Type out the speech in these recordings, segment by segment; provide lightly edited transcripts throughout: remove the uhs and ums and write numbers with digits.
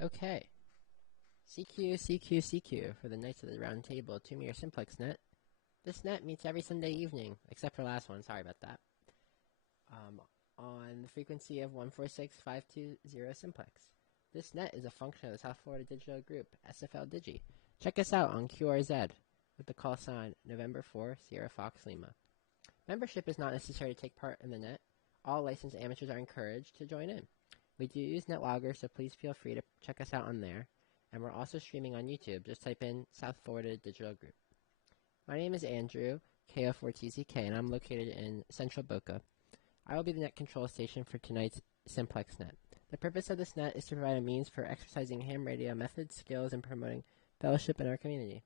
Okay. CQ, CQ, CQ for the Knights of the Round Table 2-meter simplex net. This net meets every Sunday evening, except for last one, sorry about that. On the frequency of 146,520 simplex. This net is a function of the South Florida Digital Group, SFL DIGI. Check us out on QRZ with the call sign November 4, Sierra Fox Lima. Membership is not necessary to take part in the net. All licensed amateurs are encouraged to join in. We do use NetLogger, so please feel free to check us out on there. And we're also streaming on YouTube. Just type in South Florida Digital Group. My name is Andrew, KO4TZK, and I'm located in Central Boca. I will be the net control station for tonight's Simplex Net. The purpose of this net is to provide a means for exercising ham radio methods, skills, and promoting fellowship in our community.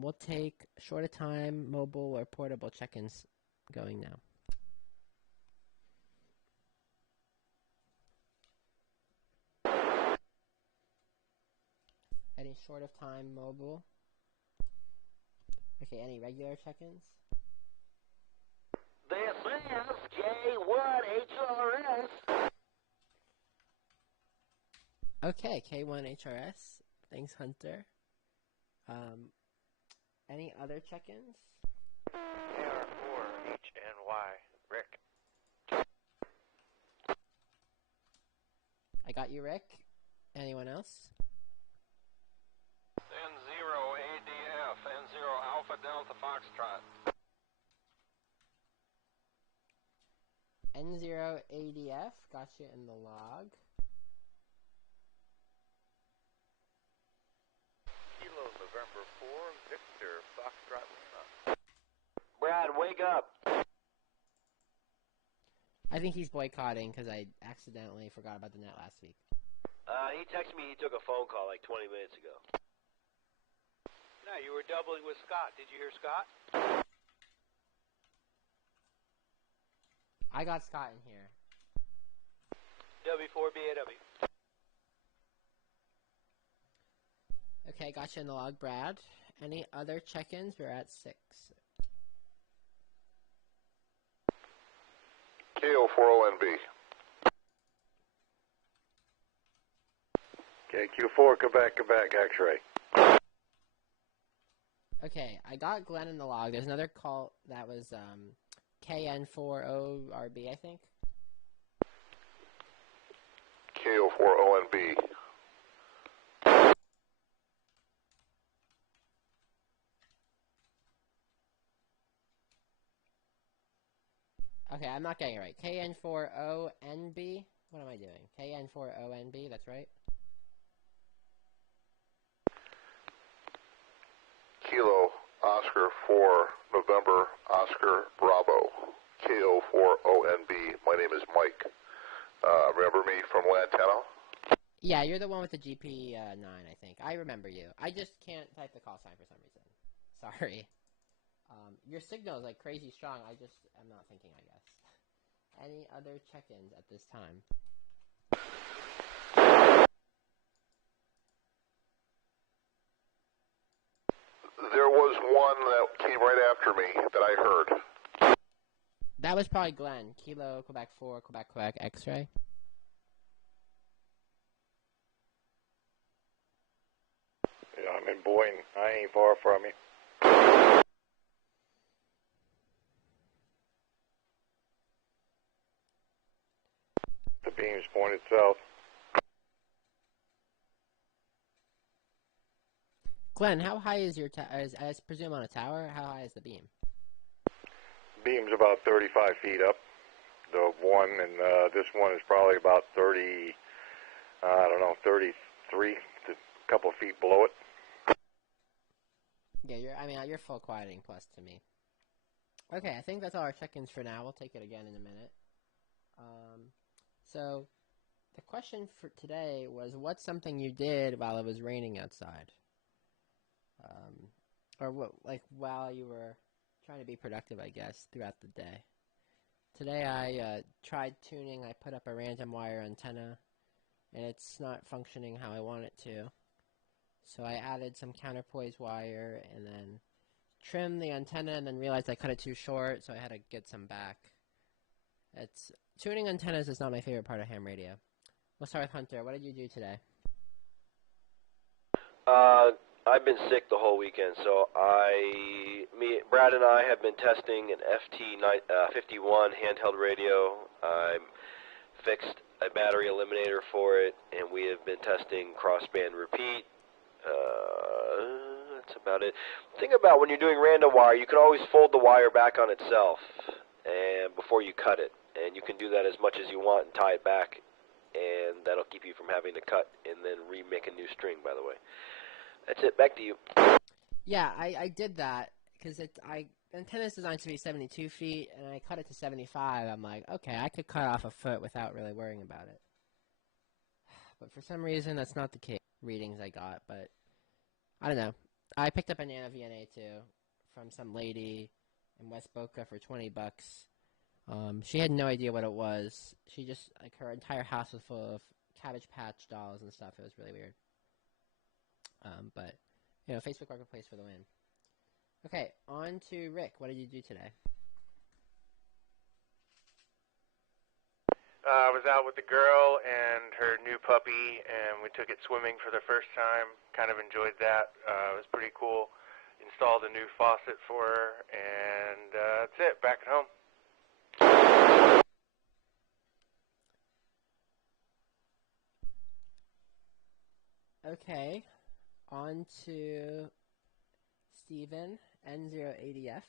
We'll take short time, mobile, or portable check-ins going now. Any short of time, mobile? Okay, any regular check-ins? This is K1HRS. Okay, K1HRS. Thanks, Hunter. Any other check-ins? KR4HNY. Rick. I got you, Rick. Anyone else? N0ADF. N0 Alpha Delta Foxtrot. N0ADF. Got you in the log. Kilo November 4. Victor Foxtrot Lima. Brad, wake up. I think he's boycotting because I accidentally forgot about the net last week. He texted me he took a phone call like 20 minutes ago. No, you were doubling with Scott. Did you hear Scott? I got Scott in here. W4BAW. Okay, got you in the log, Brad. Any other check-ins? We're at 6. KO40NB. KQ4, Quebec, X-ray. Okay, I got Glenn in the log. There's another call that was KN40RB, I think. KO40NB. Okay, I'm not getting it right. KN40NB? What am I doing? KN40NB, that's right? Kilo, Oscar 4, November, Oscar, Bravo. KO40NB. My name is Mike. Remember me from Lantana? Yeah, you're the one with the GP9, I think. I remember you. I just can't type the call sign for some reason. Sorry. Your signal is like crazy strong. I'm not thinking, I guess. Any other check-ins at this time? There was one that came right after me that I heard. That was probably Glenn. Kilo, Quebec 4, Quebec, X-ray. Yeah, I'm in Boyne. I ain't far from you. The beam's pointed south. Glenn, how high is your I presume on a tower? How high is the beam? Beam's about 35 feet up. The one, and this one is probably about 30, I don't know, 33, a couple of feet below it. Yeah, you're full quieting plus to me. Okay, I think that's all our check-ins for now. We'll take it again in a minute. So, the question for today was, what's something you did while it was raining outside? Or what, like while you were trying to be productive, I guess, throughout the day. Today I tried tuning. I put up a random wire antenna, and it's not functioning how I want it to. So I added some counterpoise wire and then trimmed the antenna, and then realized I cut it too short, so I had to get some back. Tuning antennas is not my favorite part of ham radio. We'll start with Hunter. What did you do today? I've been sick the whole weekend, so Brad and I have been testing an FT51 handheld radio. I fixed a battery eliminator for it, and we have been testing crossband repeat. That's about it. The thing about when you're doing random wire, you can always fold the wire back on itself and before you cut it, and you can do that as much as you want and tie it back, and that'll keep you from having to cut and then remake a new string, by the way. That's it. Back to you. Yeah, I did that because antenna's designed to be 72 feet, and I cut it to 75. I'm like, okay, I could cut off a foot without really worrying about it. But for some reason, that's not the case. Readings I got, but I don't know. I picked up a Nano VNA too from some lady in West Boca for $20. She had no idea what it was. She just, like, her entire house was full of Cabbage Patch dolls and stuff. It was really weird. But, you know, Facebook Marketplace for the win. Okay, on to Rick. What did you do today? I was out with the girl and her new puppy, and we took it swimming for the first time. Kind of enjoyed that. It was pretty cool. Installed a new faucet for her, and that's it. Back at home. Okay, on to Steven, N080F.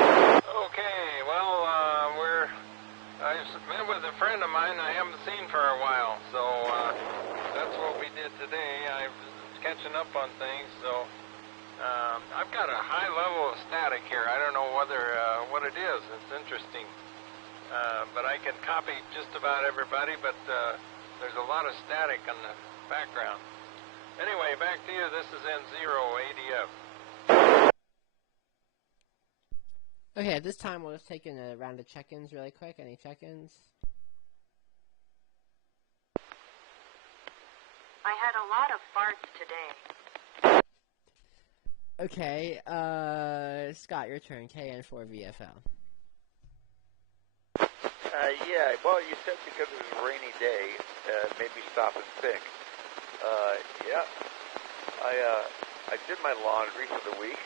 Okay, well, I've been with a friend of mine I haven't seen for a while, so that's what we did today. I was catching up on things, so I've got a high level of static here. I don't know what it is. It's interesting. But I can copy just about everybody, but there's a lot of static in the background. Anyway, back to you. This is N080F. Okay, at this time we'll just take in a round of check-ins really quick. Any check-ins? I had a lot of farts today. Okay, Scott, your turn. KN4VFL. Yeah, well, you said because it was a rainy day, it made me stop and think. Yeah, I did my laundry for the week,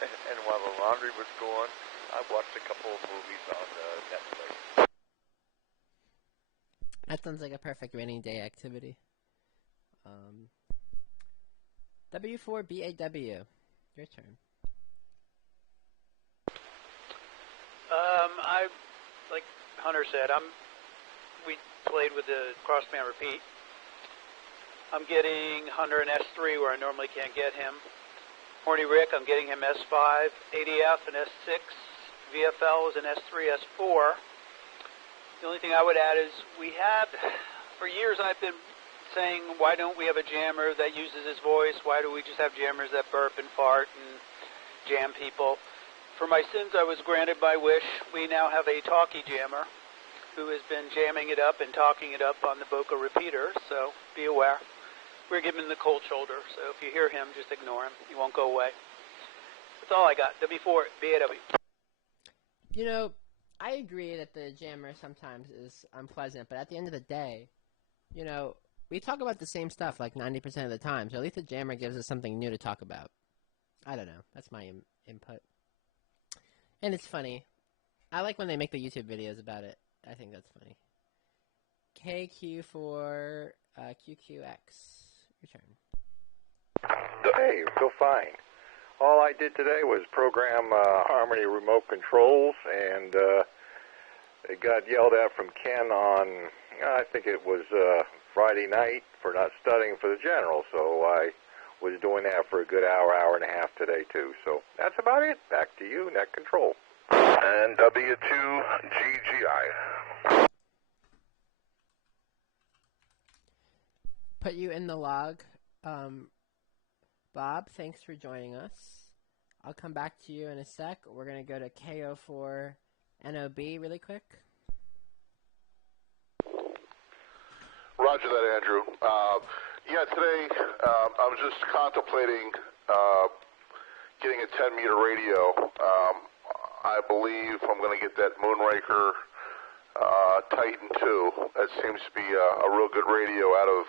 and while the laundry was going, I watched a couple of movies on Netflix. That sounds like a perfect rainy day activity. W4BAW, your turn. I, like Hunter said, we played with the crossband repeat. I'm getting Hunter an S3 where I normally can't get him. Horny Rick, I'm getting him S5, ADF, and S6. VFL is an S3, S4. The only thing I would add is for years I've been saying, why don't we have a jammer that uses his voice? Why do we just have jammers that burp and fart and jam people? For my sins, I was granted by Wish. We now have a talkie jammer who has been jamming it up and talking it up on the Boca repeater, so be aware. We're giving him the cold shoulder, so if you hear him, just ignore him. He won't go away. That's all I got. W4, BAW. You know, I agree that the jammer sometimes is unpleasant, but at the end of the day, you know, we talk about the same stuff like 90% of the time, so at least the jammer gives us something new to talk about. I don't know. That's my input. And it's funny. I like when they make the YouTube videos about it. I think that's funny. KQ4 QQX. Your turn. Hey, you're still fine. All I did today was program Harmony remote controls, and it got yelled at from Ken on, I think it was Friday night for not studying for the general, so I was doing that for a good hour and a half today too. So that's about it. Back to you, net control. And W2GGI. Put you in the log. Bob, thanks for joining us. I'll come back to you in a sec. We're going to go to KO4NOB really quick. Roger that, Andrew. Yeah, today I was just contemplating getting a 10-meter radio. I believe I'm going to get that Moonraker Titan 2. That seems to be a real good radio out of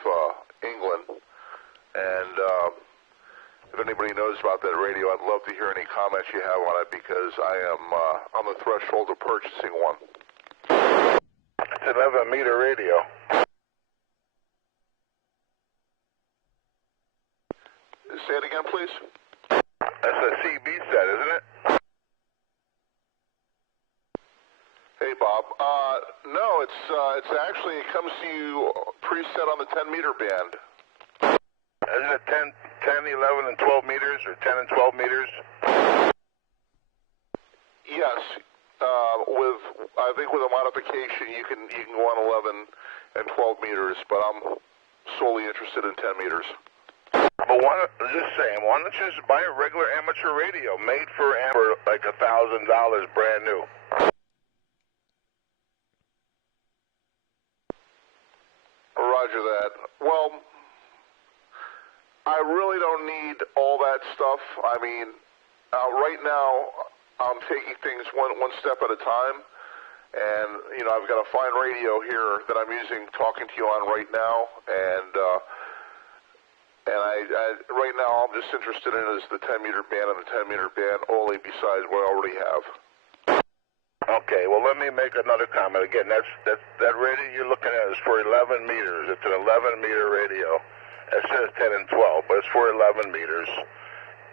England. And if anybody knows about that radio, I'd love to hear any comments you have on it because I am on the threshold of purchasing one. It's an 11-meter radio. Say it again, please. That's a CB set, isn't it? Hey, Bob. No, it's actually, it comes to you preset on the 10-meter band. isn't it 10, 11, and 12 meters, or 10 and 12 meters? Yes. I think with a modification, you can go on 11 and 12 meters, but I'm solely interested in 10 meters. But just saying, why don't you just buy a regular amateur radio made for like $1,000 brand new? Roger that. Well, I really don't need all that stuff. I mean, right now, I'm taking things one step at a time. And, you know, I've got a fine radio here that I'm using, talking to you on right now. And I right now, I'm just interested in is the 10-meter band and the 10-meter band only, besides what I already have. Okay, well, let me make another comment. Again, that radio you're looking at is for 11 meters. It's an 11-meter radio. It says 10 and 12, but it's for 11 meters.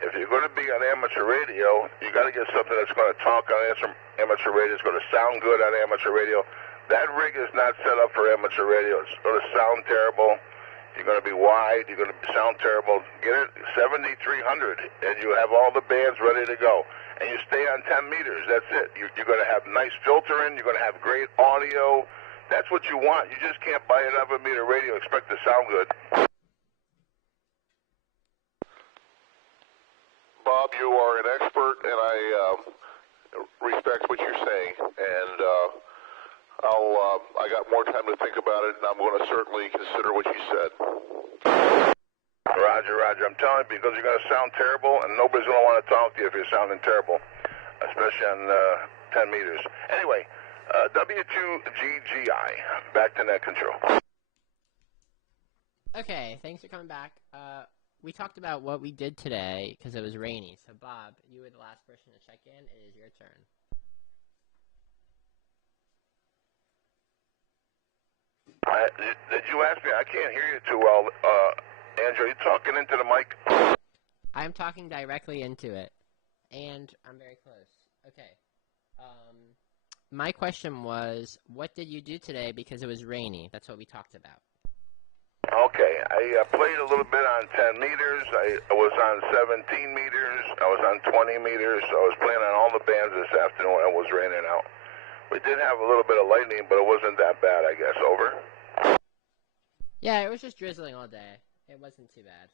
If you're going to be on amateur radio, you got to get something that's going to talk on amateur radio. It's going to sound good on amateur radio. That rig is not set up for amateur radio. It's going to sound terrible. You're going to be wide. You're going to sound terrible. Get it 7,300, and you have all the bands ready to go. And you stay on 10 meters. That's it. You're going to have nice filtering. You're going to have great audio. That's what you want. You just can't buy an 11-meter radio and expect to sound good. Bob, you are an expert, and I respect what you're saying. And I got more time to think about it, and I'm going to certainly consider what you said. Roger, Roger. I'm telling you, because you're going to sound terrible, and nobody's going to want to talk to you if you're sounding terrible, especially on 10 meters. Anyway, W2GGI, back to net control. Okay, thanks for coming back. We talked about what we did today because it was rainy. So, Bob, you were the last person to check in. It is your turn. Did you ask me? I can't hear you too well. Andrew, are you talking into the mic? I'm talking directly into it, and I'm very close. Okay. My question was, what did you do today because it was rainy? That's what we talked about. Okay, I played a little bit on 10 meters. I was on 17 meters. I was on 20 meters. I was playing on all the bands this afternoon, and it was raining out. We did have a little bit of lightning, but it wasn't that bad, I guess. Over? Yeah, it was just drizzling all day. It wasn't too bad.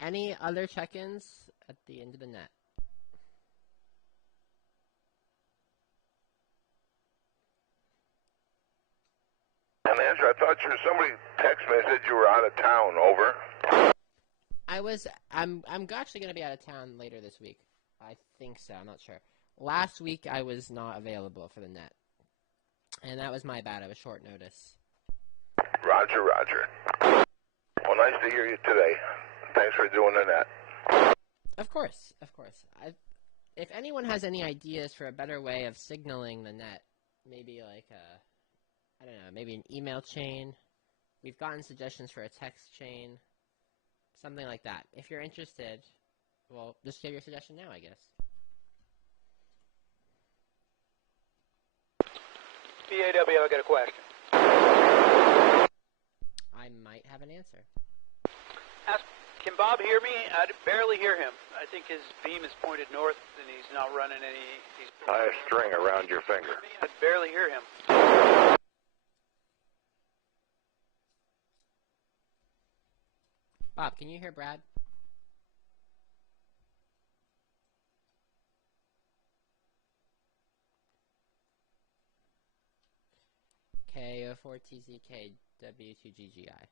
Any other check-ins at the end of the net? And Andrew, I thought somebody texted me and said you were out of town. Over? I'm actually going to be out of town later this week. I think so. I'm not sure. Last week I was not available for the net, and that was my bad. I was short notice. Roger, Roger. Well, nice to hear you today. Thanks for doing the net. Of course, of course. If anyone has any ideas for a better way of signaling the net, maybe like I don't know, maybe an email chain. We've gotten suggestions for a text chain, something like that. If you're interested, well, just give your suggestion now, I guess. PAW, I got a question. I might have an answer. Can Bob hear me? I barely hear him. I think his beam is pointed north, and he's not running any... A string around your finger. I barely hear him. Bob, can you hear Brad? KO4TZKW2GGI.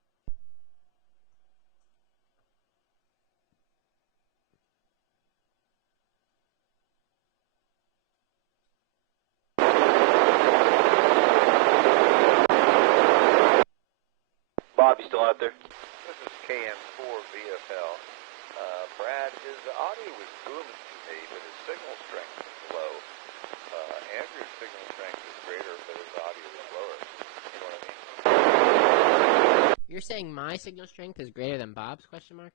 Bob, you still out there? This is KM4 VFL. Brad, his audio is booming to me, but his signal strength is low. Andrew's signal strength is greater, but his audio is lower. You know what I mean? You're saying my signal strength is greater than Bob's, question mark?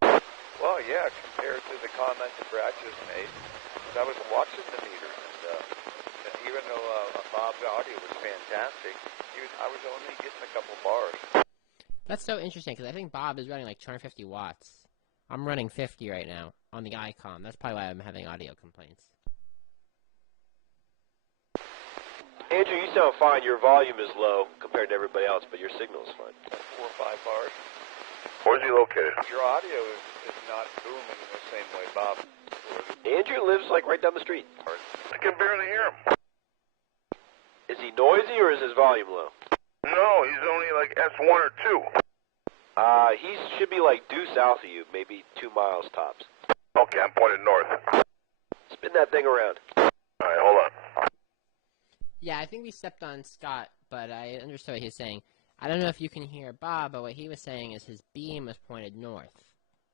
Well, yeah, compared to the comment that Brad just made. I was watching the meters, and even though Bob's audio was fantastic, I was only getting a couple bars. That's so interesting, because I think Bob is running like 250 watts. I'm running 50 right now on the icon. That's probably why I'm having audio complaints. Andrew, you sound fine. Your volume is low compared to everybody else, but your signal is fine. 4 or 5 bars. Where's he located? Your audio is not booming the same way Bob. Andrew lives like right down the street. I can barely hear him. Is he noisy or is his volume low? No, he's only like S1 or 2. He should be like due south of you, maybe 2 miles tops. Okay, I'm pointed north. Spin that thing around. All right, hold on. Yeah, I think we stepped on Scott, but I understood what he was saying. I don't know if you can hear Bob, but what he was saying is his beam was pointed north,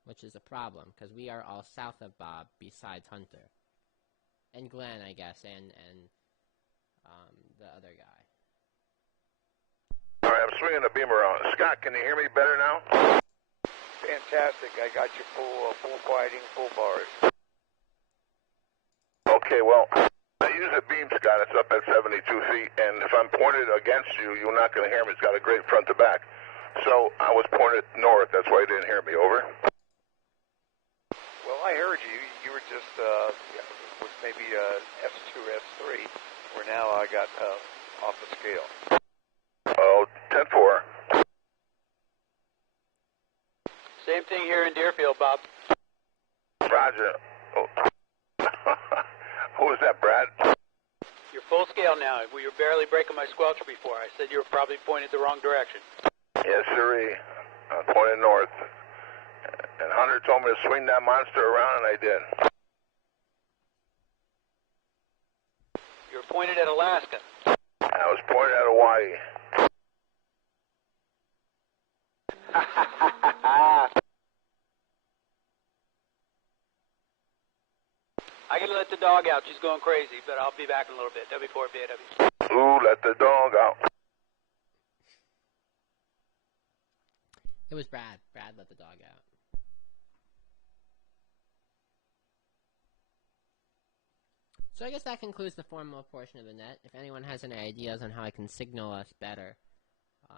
which is a problem, because we are all south of Bob besides Hunter. And Glenn, I guess, and the other guy. All right, I'm swinging the beam around. Scott, can you hear me better now? Fantastic. I got you full quieting, full bars. Okay, well, I use a beam, Scott. It's up at 72 feet, and if I'm pointed against you, you're not going to hear me. It's got a great front to back. So I was pointed north. That's why you didn't hear me. Over. Well, I heard you. You were just with maybe S2 or S3, where now I got off the scale. Oh, 10-4. Same thing here in Deerfield, Bob. Roger. Oh. Who was that, Brad? You're full scale now. We were barely breaking my squelcher before. I said you were probably pointed the wrong direction. Yes, sirree. Pointed north. And Hunter told me to swing that monster around, and I did. You were pointed at Alaska. I was pointed at Hawaii. I gotta let the dog out. She's going crazy, but I'll be back in a little bit. W4BAW. Ooh, let the dog out. It was Brad. Brad let the dog out. So I guess that concludes the formal portion of the net. If anyone has any ideas on how I can signal us better,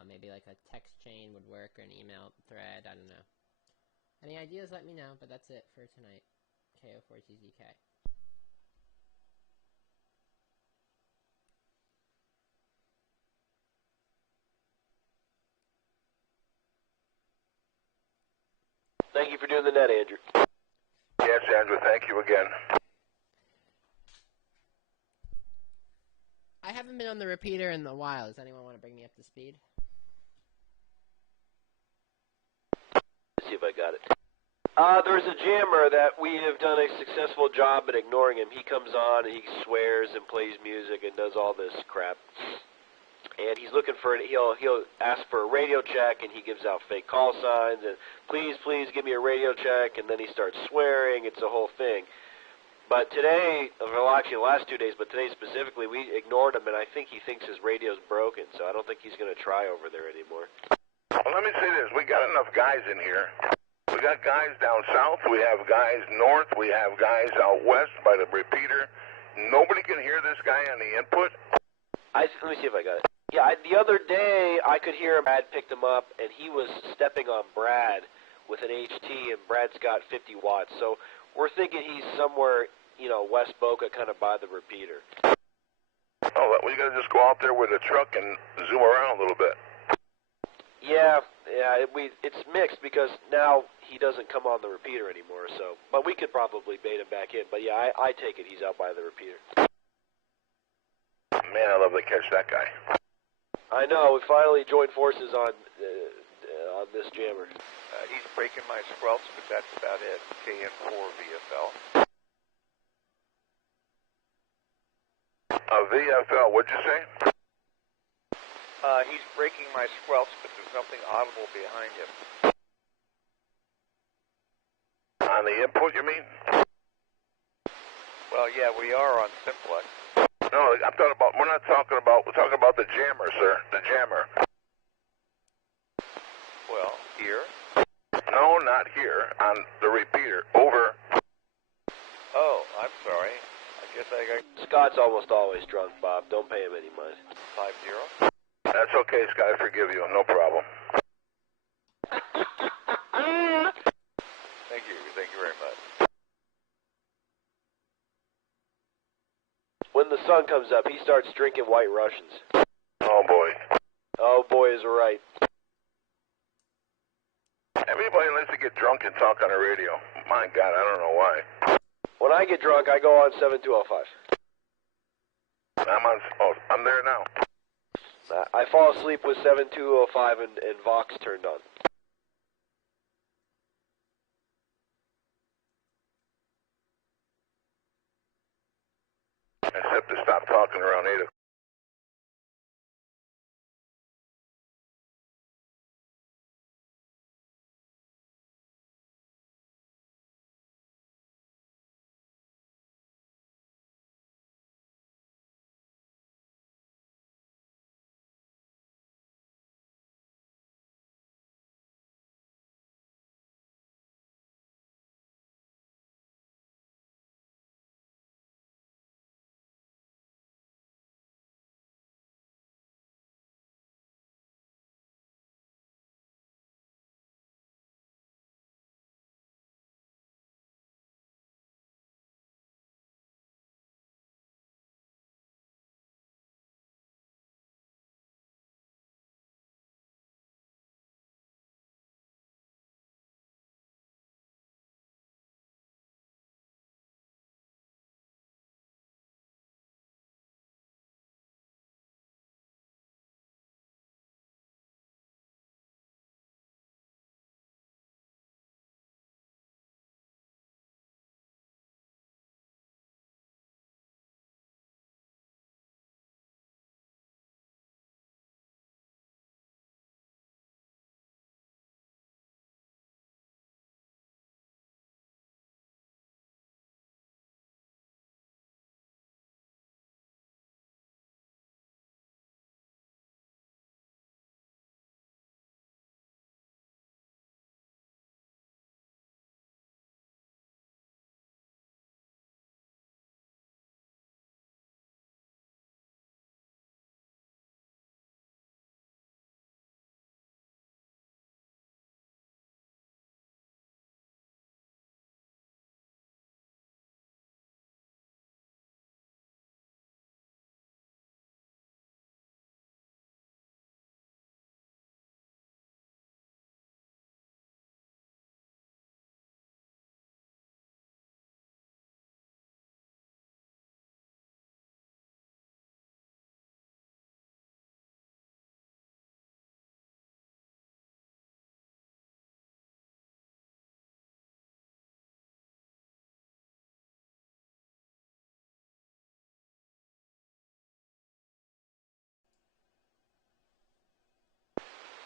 maybe like a text chain would work or an email thread, I don't know. Any ideas, let me know, but that's it for tonight. KO4TZK. Thank you for doing the net, Andrew. Yes, Andrew, thank you again. I haven't been on the repeater in a while. Does anyone want to bring me up to speed? Let's see if I got it. There's a jammer that we have done a successful job at ignoring him. He comes on and he swears and plays music and does all this crap. And he's looking for he'll ask for a radio check, and he gives out fake call signs and please give me a radio check, and then he starts swearing. It's a whole thing. But today, well, actually the last 2 days, but today specifically, we ignored him, and I think he thinks his radio's broken, so I don't think he's going to try over there anymore. Well, let me say this. We got enough guys in here. We got guys down south. We have guys north. We have guys out west by the repeater. Nobody can hear this guy on the input. Let me see if I got it. Yeah, the other day, I could hear him. Brad picked him up, and he was stepping on Brad with an HT, and Brad's got 50 watts. So we're thinking he's somewhere, West Boca, kind of by the repeater. Oh, we got to just go out there with a truck and zoom around a little bit. Yeah, it's mixed because now he doesn't come on the repeater anymore. So, but we could probably bait him back in. But yeah, I take it he's out by the repeater. Man, I love to catch that guy. I know. We finally joined forces on this jammer. He's breaking my squelch, but that's about it. KN4 VFL. VFL, what'd you say? He's breaking my squelch, but there's nothing audible behind him. On the input, you mean? Well, yeah, we are on simplex. No, I'm talking about. We're talking about the jammer, sir. The jammer. Well, here. No, not here. On the repeater. Over. Oh, I'm sorry. I guess I got Scott's almost always drunk, Bob. Don't pay him any mind. 50. That's okay, Scott. I forgive you. No problem. sun comes up, he starts drinking White Russians. Oh, boy. Oh, boy is right. Everybody likes to get drunk and talk on the radio. My God, I don't know why. When I get drunk, I go on 7205. I'm there now. I fall asleep with 7205 and Vox turned on. Except to stop talking around 8 o'clock.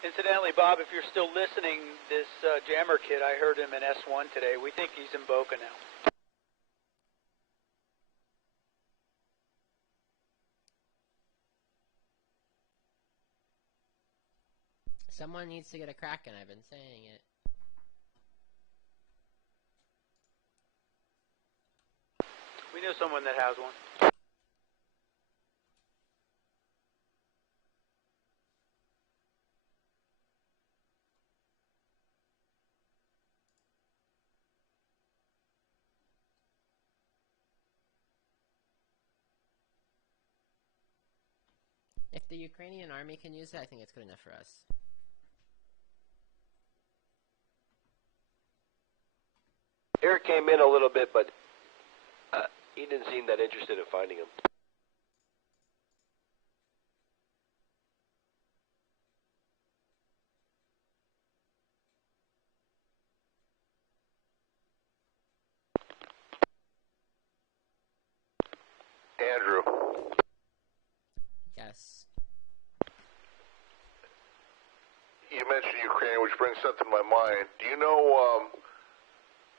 Incidentally, Bob, if you're still listening, this Jammer kid, I heard him in S1 today. We think he's in Boca now. Someone needs to get a Kraken, I've been saying it. We know someone that has one. If the Ukrainian army can use it, I think it's good enough for us. Eric came in a little bit, but he didn't seem that interested in finding him. Andrew. Yes. You mentioned Ukraine, which brings something to my mind. Do you know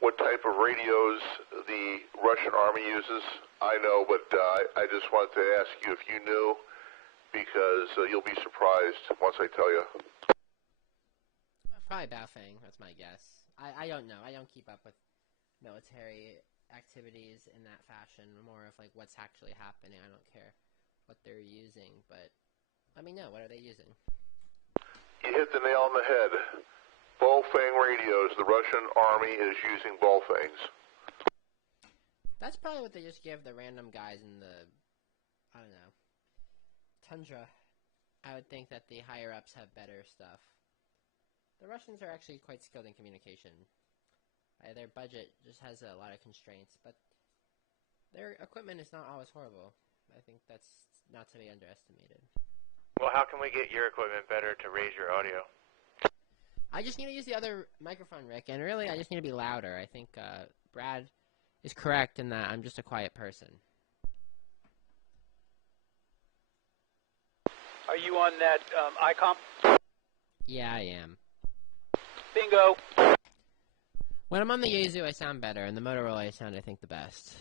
what type of radios the Russian army uses? I know, but I just wanted to ask you if you knew, because you'll be surprised once I tell you. Probably Baofeng, that's my guess. I don't know. I don't keep up with military activities in that fashion. More of like what's actually happening. I don't care what they're using, but let me know. What are they using? You hit the nail on the head. Baofeng radios. The Russian army is using Baofengs. That's probably what they just give the random guys in the I don't know, Tundra, I would think that the higher-ups have better stuff. The Russians are actually quite skilled in communication. Their budget just has a lot of constraints, but their equipment is not always horrible. I think that's not to be underestimated. Well, how can we get your equipment better to raise your audio? I just need to use the other microphone, Rick, and really I just need to be louder. I think Brad is correct in that I'm just a quiet person. Are you on that ICOM? Yeah, I am. Bingo. When I'm on the Yaesu, I sound better, and the Motorola, I sound, I think, the best.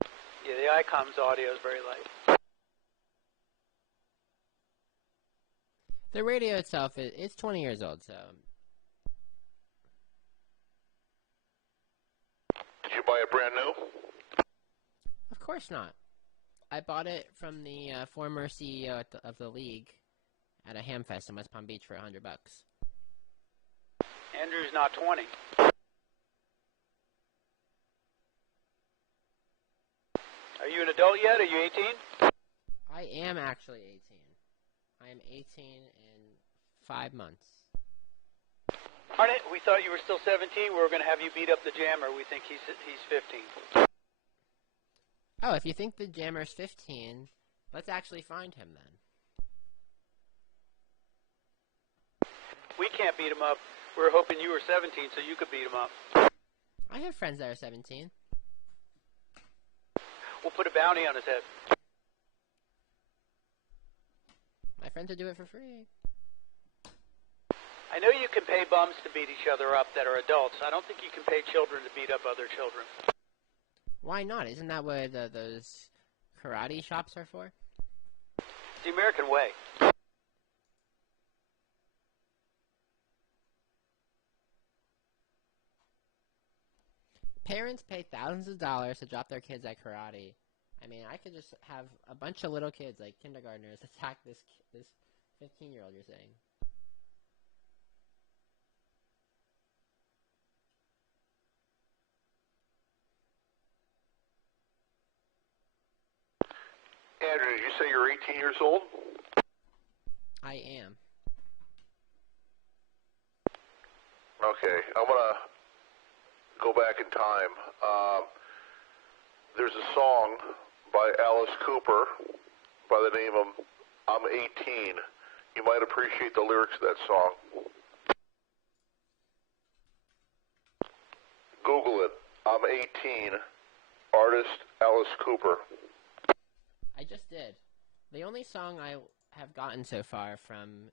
Yeah, the ICOM's audio is very light. The radio itself, it's 20 years old, so... Did you buy it brand new? Of course not. I bought it from the former CEO of the league at a hamfest in West Palm Beach for $100. Andrew's not 20. Are you an adult yet? Are you 18? I am actually 18. I am 18 in 5 months. Darn it, we thought you were still 17. We were going to have you beat up the jammer. We think he's 15. Oh, if you think the jammer's 15, let's actually find him then. We can't beat him up. We were hoping you were 17 so you could beat him up. I have friends that are 17. We'll put a bounty on his head. My friends would do it for free. I know you can pay bums to beat each other up that are adults. I don't think you can pay children to beat up other children. Why not? Isn't that what those karate shops are for? It's the American way. Parents pay thousands of dollars to drop their kids at karate. I mean, I could just have a bunch of little kids, like kindergartners, attack this 15-year-old you're saying. Andrew, did you say you're 18 years old? I am. Okay, I'm going to go back in time. There's a song by Alice Cooper by the name of I'm 18. You might appreciate the lyrics of that song. Google it. I'm 18. Artist Alice Cooper. I just did. The only song I have gotten so far from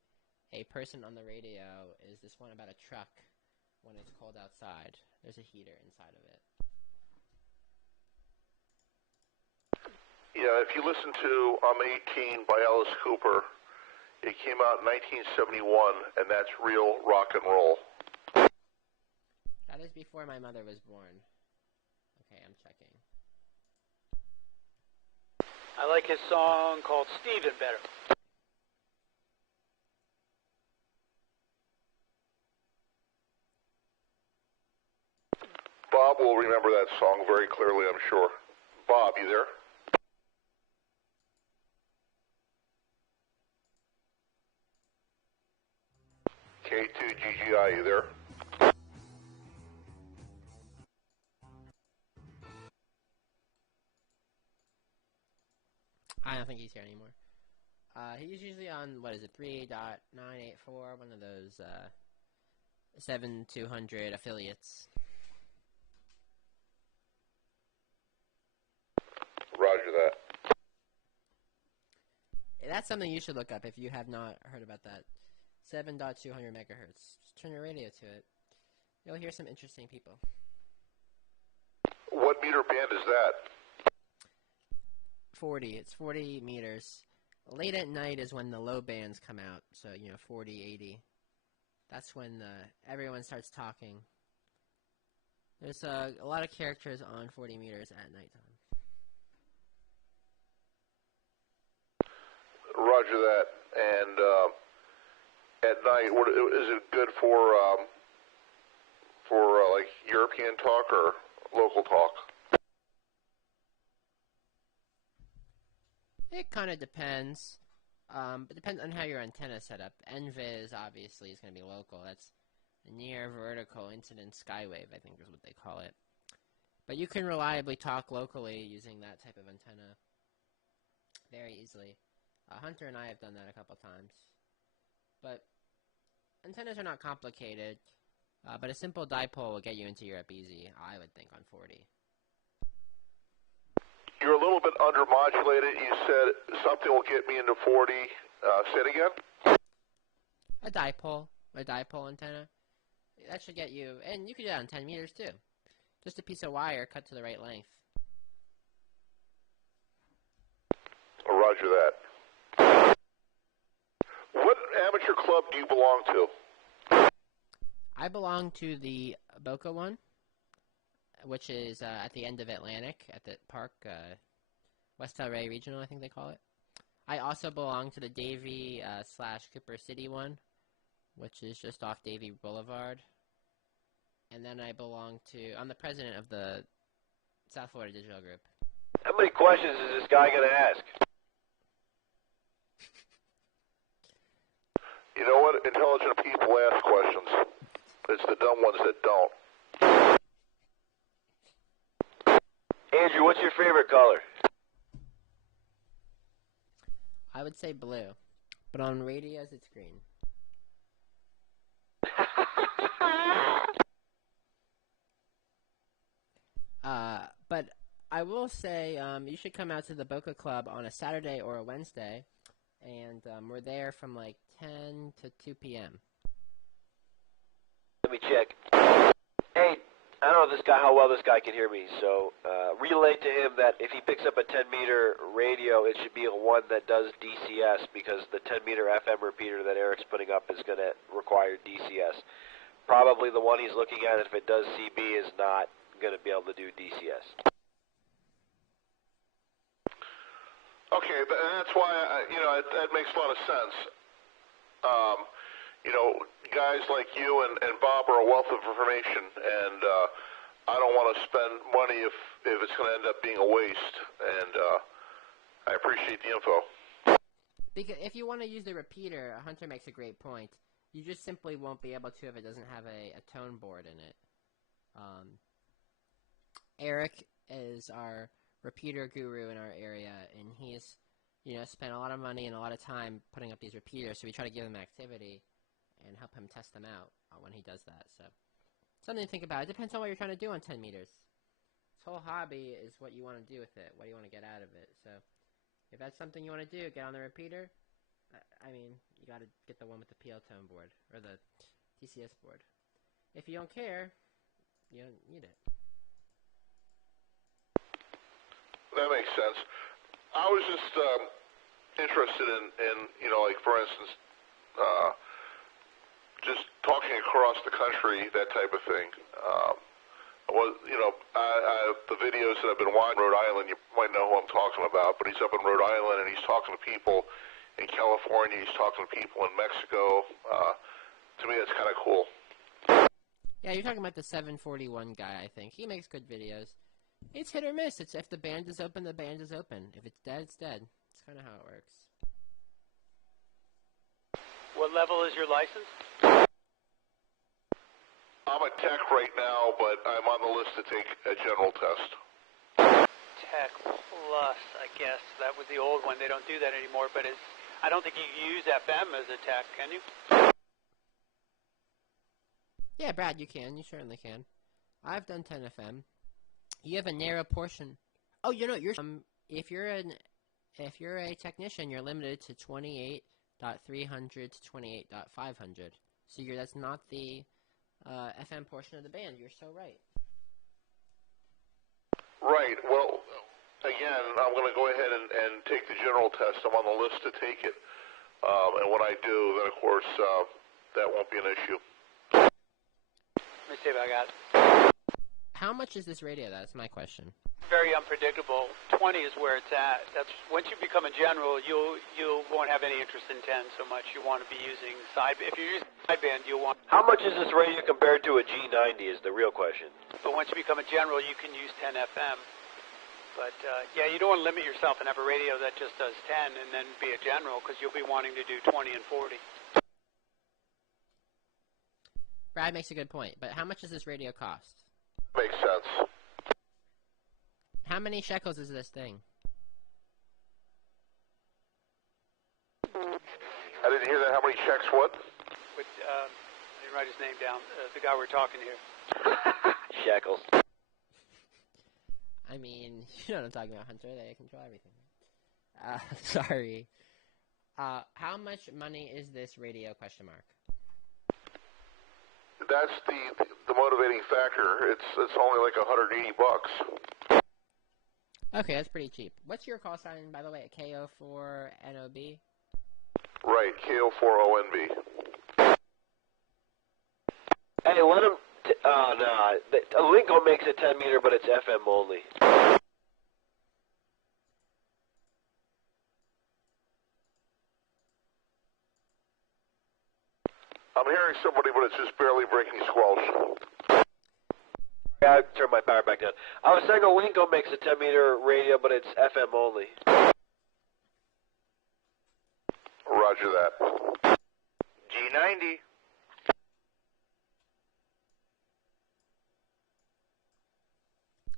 a person on the radio is this one about a truck when it's cold outside. There's a heater inside of it. Yeah, if you listen to I'm 18 by Alice Cooper, it came out in 1971, and that's real rock and roll. That is before my mother was born. Okay, I'm checking. I like his song called Steven better. Bob will remember that song very clearly, I'm sure. Bob, you there? K2GGI, you there? I don't think he's here anymore. He's usually on, 3.984, one of those 7200 affiliates. Roger that. That's something you should look up if you have not heard about that. 7.200 megahertz. Just turn your radio to it. You'll hear some interesting people. What meter band is that? 40. It's 40 meters. Late at night is when the low bands come out. So, 40, 80. That's when everyone starts talking. There's a lot of characters on 40 meters at nighttime. Roger that. And at night, is it good for like European talk or local talk? It kind of depends. It depends on how your antenna is set up. NVIS obviously is going to be local. That's near vertical incident skywave, I think is what they call it. But you can reliably talk locally using that type of antenna very easily. Hunter and I have done that a couple times. But antennas are not complicated. But a simple dipole will get you into Europe easy, I would think, on 40. You're a little bit undermodulated. You said something will get me into 40. Say it again? A dipole antenna. That should get you, and you can do that on 10 meters too. Just a piece of wire cut to the right length. Roger that. What amateur club do you belong to? I belong to the Boca one, which is at the end of Atlantic, at the park, West El Rey Regional, I think they call it. I also belong to the Davie / Cooper City one, which is just off Davie Boulevard. And then I'm the president of the South Florida Digital Group. How many questions is this guy going to ask? You know what? Intelligent people ask questions. It's the dumb ones that don't. Andrew, what's your favorite color? I would say blue, but on radios it's green. But I will say you should come out to the Boca Club on a Saturday or a Wednesday, and we're there from like 10 to 2 p.m. Let me check. Hey, I don't know how well this guy can hear me, so relay to him that if he picks up a 10-meter radio, it should be one that does DCS, because the 10-meter FM repeater that Eric's putting up is going to require DCS. Probably the one he's looking at, if it does CB, is not going to be able to do DCS. Okay, that's why, that makes a lot of sense. Guys like you and Bob are a wealth of information, and I don't want to spend money if it's going to end up being a waste, and I appreciate the info. Because if you want to use the repeater, Hunter makes a great point. You just simply won't be able to if it doesn't have a tone board in it. Eric is our repeater guru in our area, and he's spent a lot of money and a lot of time putting up these repeaters, so we try to give him activity and help him test them out when he does that. So something to think about. It depends on what you're trying to do on 10 meters. This whole hobby is what you want to do with it, what do you want to get out of it. So if that's something you want to do, get on the repeater. You got to get the one with the PL tone board, or the DCS board. If you don't care, you don't need it. That makes sense. I was just interested in like, for instance, just talking across the country, that type of thing. The videos that I've been watching, Rhode Island, you might know who I'm talking about, but he's up in Rhode Island and he's talking to people in California, he's talking to people in Mexico. To me, that's kind of cool. Yeah, you're talking about the 741 guy, I think. He makes good videos. It's hit or miss. It's if the band is open, the band is open. If it's dead, it's dead. It's kind of how it works. What level is your license? I'm a tech right now, but I'm on the list to take a general test. Tech Plus, I guess. That was the old one. They don't do that anymore, but I don't think you can use FM as a tech, can you? Yeah, Brad, you can. You certainly can. I've done 10 FM. You have a narrow portion. Oh, you're if you're a technician, you're limited to 28.300 to 28.500. So that's not the FM portion of the band. You're so right. Right. Well, again, I'm going to go ahead and take the general test. I'm on the list to take it. And when I do, then, of course, that won't be an issue. Let me see if I got it. How much is this radio? That's my question. Very unpredictable. 20 is where it's at. That's once you become a general, you won't have any interest in 10 so much. You want to be using if you're using sideband, you'll want. How much is this radio compared to a G90 is the real question. But once you become a general, you can use 10 FM. But, yeah, you don't want to limit yourself and have a radio that just does 10 and then be a general because you'll be wanting to do 20 and 40. Brad makes a good point, but how much does this radio cost? Makes sense. How many shekels is this thing? I didn't hear that. How many checks? What? With, I didn't write his name down. The guy we're talking to here. Shackles. I mean, you know what I'm talking about, Hunter. They control everything. Sorry. How much money is this radio, question mark? That's the motivating factor. It's only like $180. Okay, that's pretty cheap. What's your call sign, by the way, at KO4NOB? Right, KO4ONB. Hey, let him. No. Lingo makes a 10 meter, but it's FM only. I'm hearing somebody, but it's just barely breaking squelch. Yeah, I turned my power back down. I was saying a Lingo makes a 10 meter radio, but it's FM only. Roger that. G90.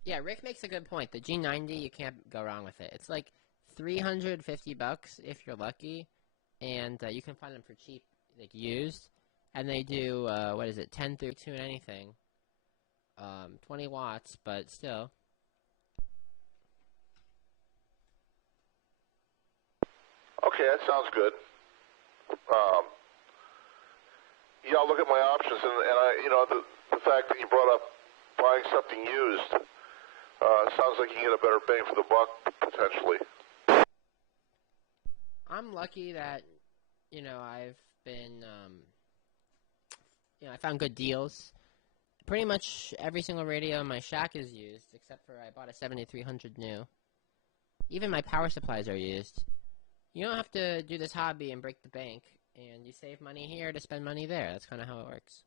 Yeah, Rick makes a good point. The G90, you can't go wrong with it. It's like $350 if you're lucky, and you can find them for cheap, like used. And they do, 10 through 2 and anything. 20 watts, but still. Okay, that sounds good. Yeah, I'll look at my options, and the fact that you brought up buying something used sounds like you can get a better bang for the buck potentially. I'm lucky that, I've been, I found good deals. Pretty much every single radio in my shack is used, except for I bought a 7300 new. Even my power supplies are used. You don't have to do this hobby and break the bank, and you save money here to spend money there. That's kind of how it works.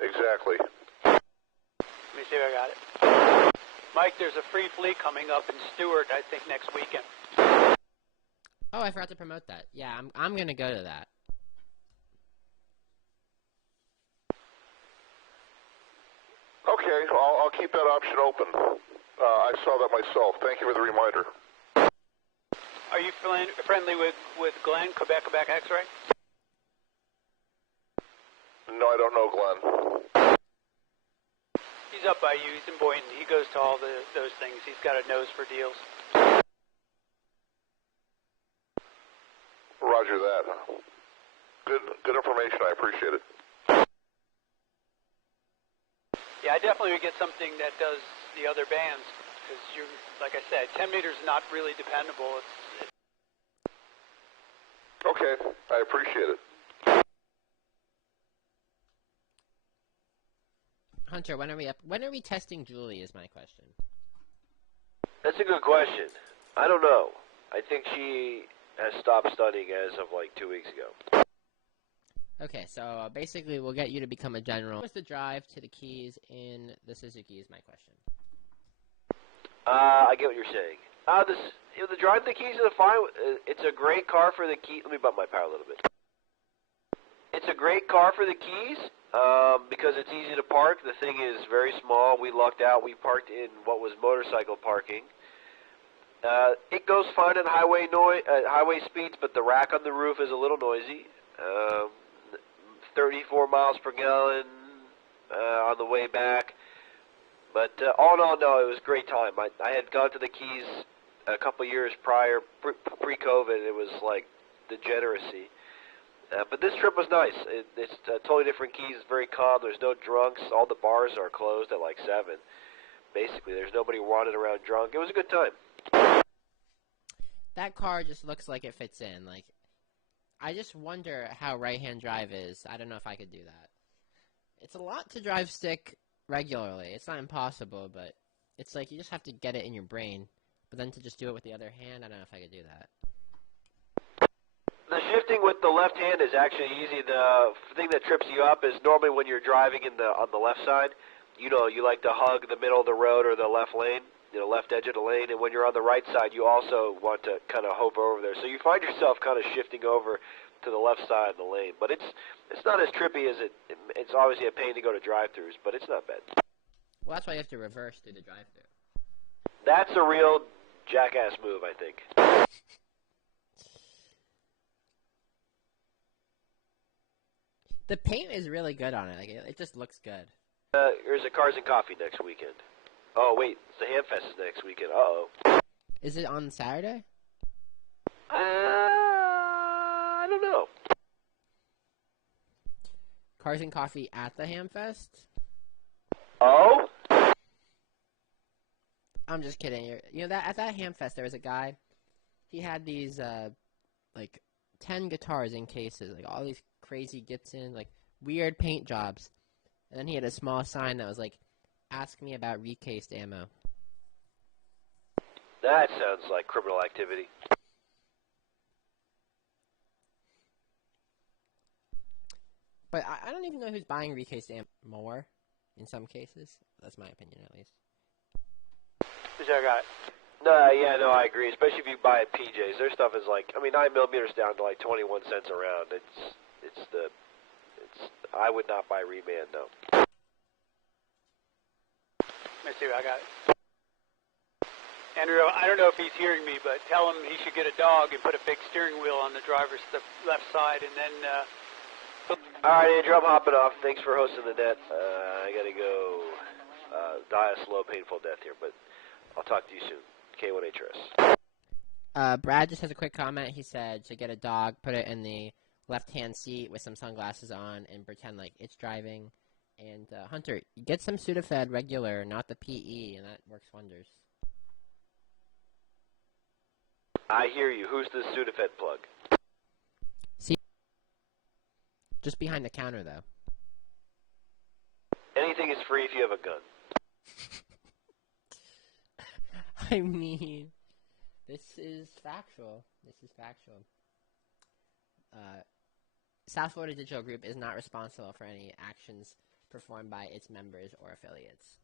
Exactly. Let me see if I got it. Mike, there's a free fleet coming up in Stewart, I think, next weekend. Oh, I forgot to promote that. Yeah, I'm gonna go to that. Okay, I'll keep that option open. I saw that myself. Thank you for the reminder. Are you friendly with Glenn, Quebec X-Ray? No, I don't know Glenn. He's up by you. He's in Boynton. He goes to all those things. He's got a nose for deals. Roger that. Good information. I appreciate it. Yeah, I definitely would get something that does the other bands because you, like I said, 10 meters is not really dependable. Okay, I appreciate it. Hunter, when are we testing Julie is my question. That's a good question. I don't know. I think she has stopped studying as of like 2 weeks ago. Okay, so basically we'll get you to become a general. What's the drive to the keys in the Suzuki is my question. I get what you're saying. The drive to the keys is fine. It's a great car for the key. Let me bump my power a little bit. It's a great car for the keys because it's easy to park. The thing is very small. We lucked out. We parked in what was motorcycle parking. It goes fine at highway speeds, but the rack on the roof is a little noisy. 34 miles per gallon on the way back. But all in all, no, it was a great time. I had gone to the Keys a couple years prior, pre-COVID. It was like degeneracy. But this trip was nice. It's a totally different Keys. It's very calm. There's no drunks. All the bars are closed at like 7. Basically, there's nobody wandering around drunk. It was a good time. That car just looks like it fits in. Like, I just wonder how right-hand drive is. I don't know if I could do that. It's a lot to drive stick regularly. It's not impossible, but it's like you just have to get it in your brain. But then to just do it with the other hand, I don't know if I could do that. The shifting with the left hand is actually easy. The thing that trips you up is normally when you're driving on the left side, you know, you like to hug the middle of the road or the left lane, you know, left edge of the lane, and when you're on the right side, you also want to kind of hover over there. So you find yourself kind of shifting over to the left side of the lane. But it's not as trippy as it's obviously a pain to go to drive-thrus, but it's not bad. Well, that's why you have to reverse through the drive-thru. That's a real jackass move, I think. The paint is really good on it. Like it just looks good. There's a Cars and Coffee next weekend. Oh, wait. The Hamfest is next weekend. Uh-oh. Is it on Saturday? I don't know. Cars and Coffee at the Hamfest? Oh? I'm just kidding. You know, that at that Hamfest, there was a guy. He had these, like, 10 guitars in cases. Like, all these crazy Gibson, like, weird paint jobs. And then he had a small sign that was like, ask me about recased ammo. That sounds like criminal activity. But I don't even know who's buying recased ammo more, in some cases. That's my opinion, at least. I got it. No, I agree. Especially if you buy at PJ's. Their stuff is like, I mean, 9mm down to like 21 cents a round. I would not buy Reman, no. Let me see what I got. Andrew, I don't know if he's hearing me, but tell him he should get a dog and put a big steering wheel on the driver's left side, and then. All right, Andrew, I'm hopping off. Thanks for hosting the net. I gotta go die a slow, painful death here, but I'll talk to you soon. K1HRS. Brad just has a quick comment. He said to get a dog, put it in the left-hand seat with some sunglasses on, and pretend like it's driving. And Hunter, get some Sudafed regular, not the PE, and that works wonders. I hear you. Who's the Sudafed plug? See, just behind the counter, though. Anything is free if you have a gun. I mean, this is factual. South Florida Digital Group is not responsible for any actions performed by its members or affiliates.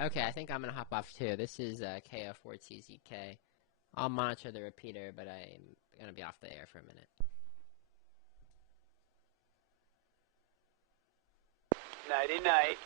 Okay, I think I'm going to hop off too. This is KF4TZK. I'll monitor the repeater, but I'm going to be off the air for a minute. Nighty night.